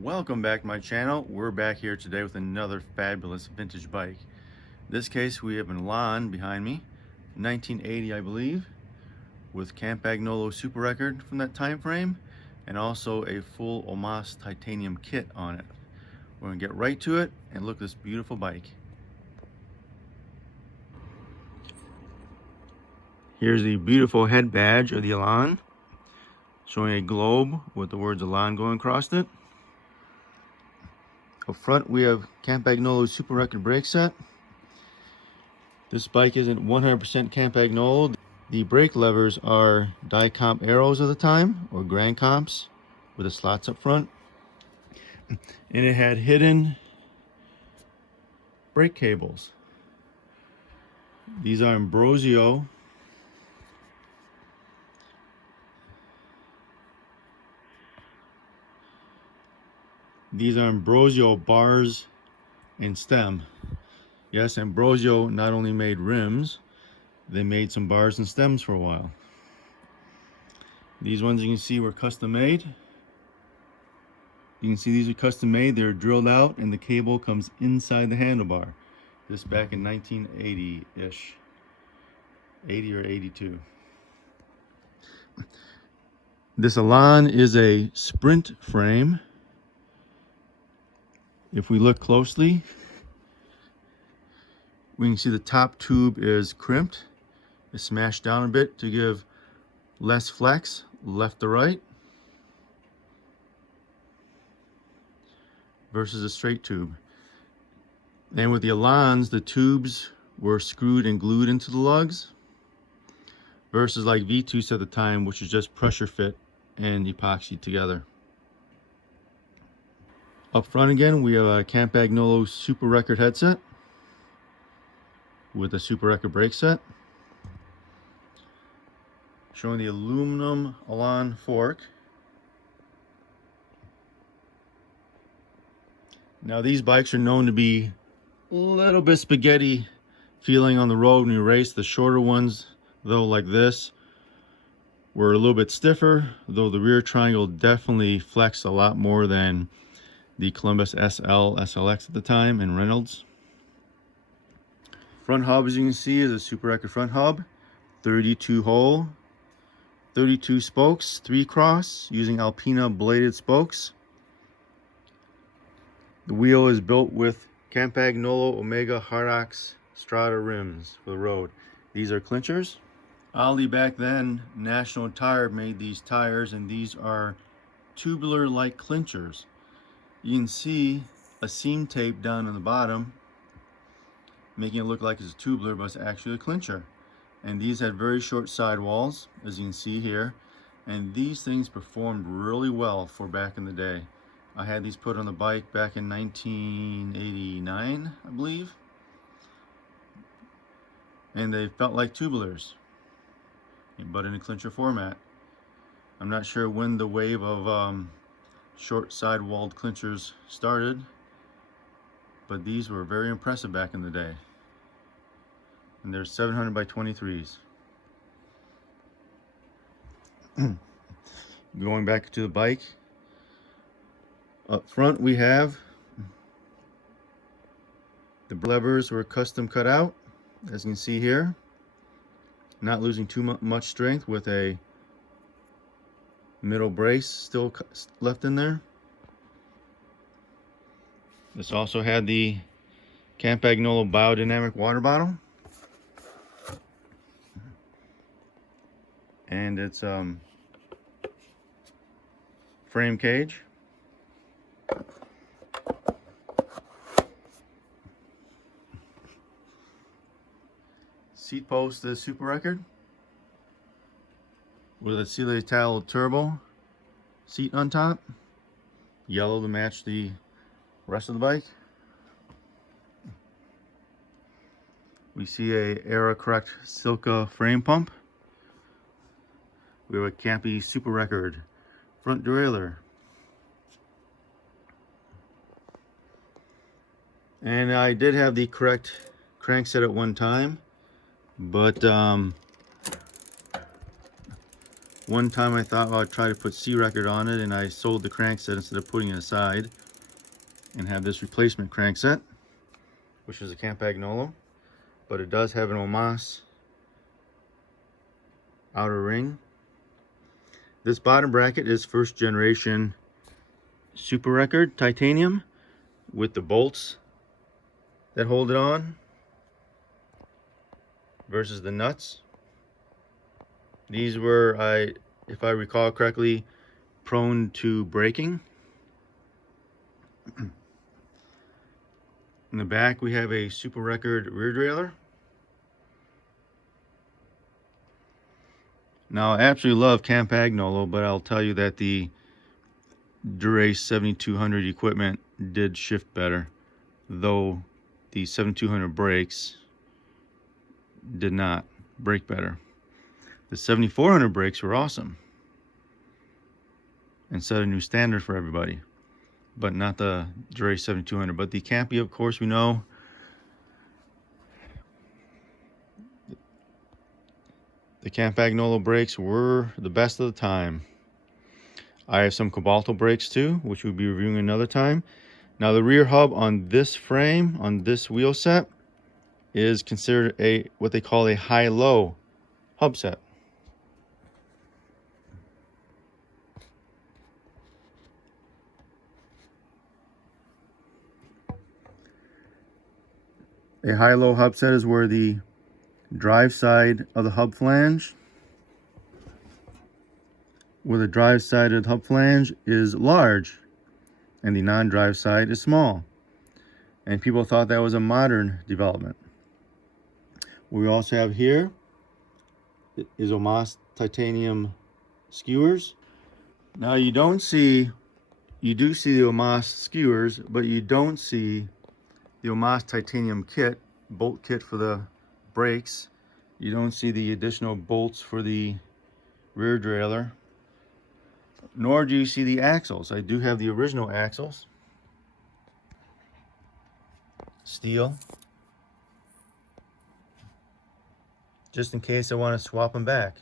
Welcome back to my channel. We're back here today with another fabulous vintage bike. In this case we have an Elan behind me, 1980 I believe, with Campagnolo super record from that time frame and also a full Omas titanium kit on it. We're going to get right to it and look at this beautiful bike. Here's the beautiful head badge of the Elan, showing a globe with the words Elan going across it. Up front we have Campagnolo super record brake set. This bike isn't 100% Campagnolo. The brake levers are die-comp arrows of the time, or grand comps, with the slots up front. And it had hidden brake cables. These are Ambrosio. These are Ambrosio bars and stem. Yes, Ambrosio not only made rims, they made some bars and stems for a while. These ones you can see were custom made. You can see these are custom made. They're drilled out and the cable comes inside the handlebar. This back in 1980-ish. 80 or 82. This Elan is a sprint frame. If we look closely, we can see the top tube is crimped. It's smashed down a bit to give less flex left to right versus a straight tube. And with the Elans, the tubes were screwed and glued into the lugs versus like V2s at the time, which is just pressure fit and epoxy together. Up front again, we have a Campagnolo super record headset with a super record brake set, showing the aluminum Elan fork. Now these bikes are known to be a little bit spaghetti feeling on the road when you race. The shorter ones, though, like this, were a little bit stiffer, though the rear triangle definitely flexed a lot more than the Columbus SL, SLX at the time, and Reynolds. Front hub, as you can see, is a super record front hub, 32 hole, 32 spokes, 3 cross, using Alpina bladed spokes. The wheel is built with Campagnolo Omega Hardox Strata rims for the road. These are clinchers. Aldi back then, National Tire made these tires, and these are tubular like clinchers. You can see a seam tape down in the bottom, making it look like it's a tubular, but it's actually a clincher. And these had very short sidewalls, as you can see here. And these things performed really well for back in the day. I had these put on the bike back in 1989, I believe. And they felt like tubulars, but in a clincher format. I'm not sure when the wave of short sidewalled clinchers started, but these were very impressive back in the day. And they're 700 by 23s. Going back to the bike, up front we have the levers were custom cut out, as you can see here, not losing too much strength, with a middle brace still left in there. This also had the Campagnolo biodynamic water bottle and its frame cage. Seat post is super record with a Untitled turbo seat on top, yellow to match the rest of the bike. We see a Era Correct Silca frame pump. We have a Campy super record front derailleur. And I did have the correct crankset at one time, but One time I thought, well, I'd try to put C record on it, and I sold the crank set instead of putting it aside and have this replacement crank set, which is a Campagnolo, but it does have an Omas outer ring. This bottom bracket is first generation Super Record titanium with the bolts that hold it on versus the nuts. These were, if I recall correctly, prone to breaking. In the back we have a Super Record rear derailleur. Now I absolutely love Campagnolo, but I'll tell you that the Dura-Ace 7200 equipment did shift better, though the 7200 brakes did not brake better. The 7400 brakes were awesome and set a new standard for everybody, but not the Dura-Ace 7200. But the Campy, of course, we know the Campagnolo brakes were the best of the time. I have some Cobalto brakes too, which we'll be reviewing another time. Now the rear hub on this frame, on this wheel set, is considered what they call a high-low hub set. A high-low hub set is where the drive side of the hub flange, is large and the non-drive side is small. And people thought that was a modern development. What we also have here is Omas titanium skewers. Now you do see the Omas skewers, but you don't see the Omas titanium kit, bolt kit for the brakes. You don't see the additional bolts for the rear derailleur, nor do you see the axles. I do have the original axles, steel, just in case I want to swap them back.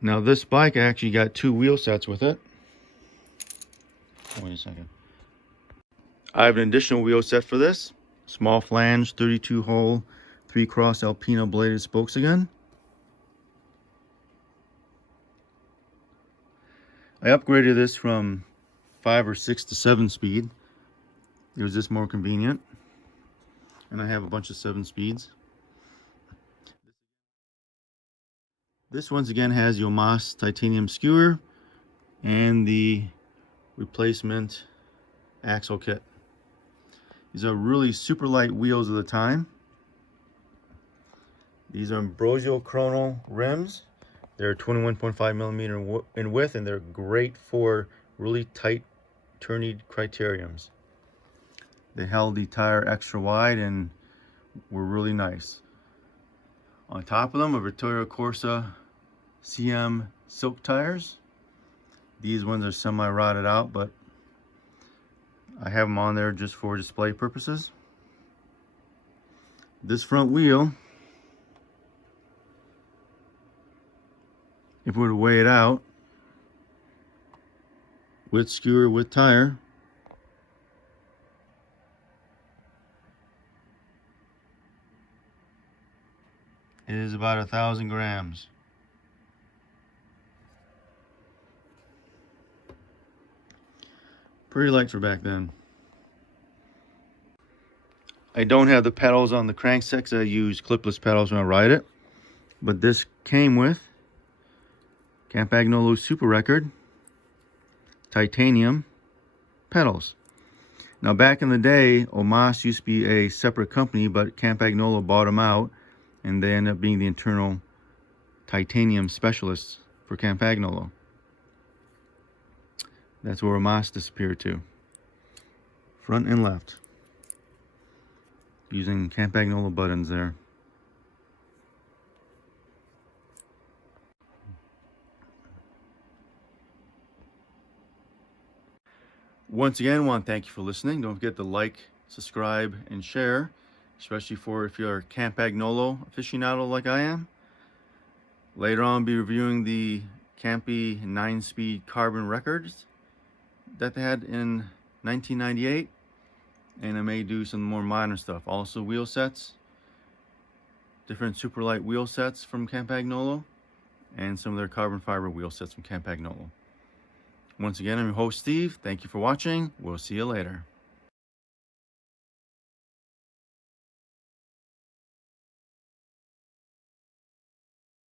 Now this bike actually got 2 wheel sets with it. Wait a second. I have an additional wheel set for this. Small flange, 32 hole, 3-cross Alpina bladed spokes again. I upgraded this from 5 or 6 to 7 speed. It was just more convenient. And I have a bunch of 7 speeds. This once again has the Omas titanium skewer and the replacement axle kit. These are really super light wheels of the time. These are Ambrosio Chrono rims. They're 21.5 millimeter in width, and they're great for really tight turny criteriums. They held the tire extra wide and were really nice. On top of them are Vittoria Corsa CM silk tires. These ones are semi-rotted out, but I have them on there just for display purposes. This front wheel, if we were to weigh it out, with skewer, with tire, it is about 1,000 grams. Pretty light for back then. I don't have the pedals on the crankset because I use clipless pedals when I ride it. But this came with Campagnolo Super Record titanium pedals. Now back in the day, Omas used to be a separate company, but Campagnolo bought them out, and they ended up being the internal titanium specialists for Campagnolo. That's where Omas disappeared to. Front and left. Using Campagnolo buttons there. Once again, I want to thank you for listening. Don't forget to like, subscribe, and share. especially for if you're a Campagnolo aficionado like I am. Later on, I'll be reviewing the Campy 9-speed carbon records that they had in 1998, and I may do some more modern stuff. Also wheel sets, different super light wheel sets from Campagnolo, and some of their carbon fiber wheel sets from Campagnolo. Once again, I'm your host Steve. Thank you for watching. We'll see you later.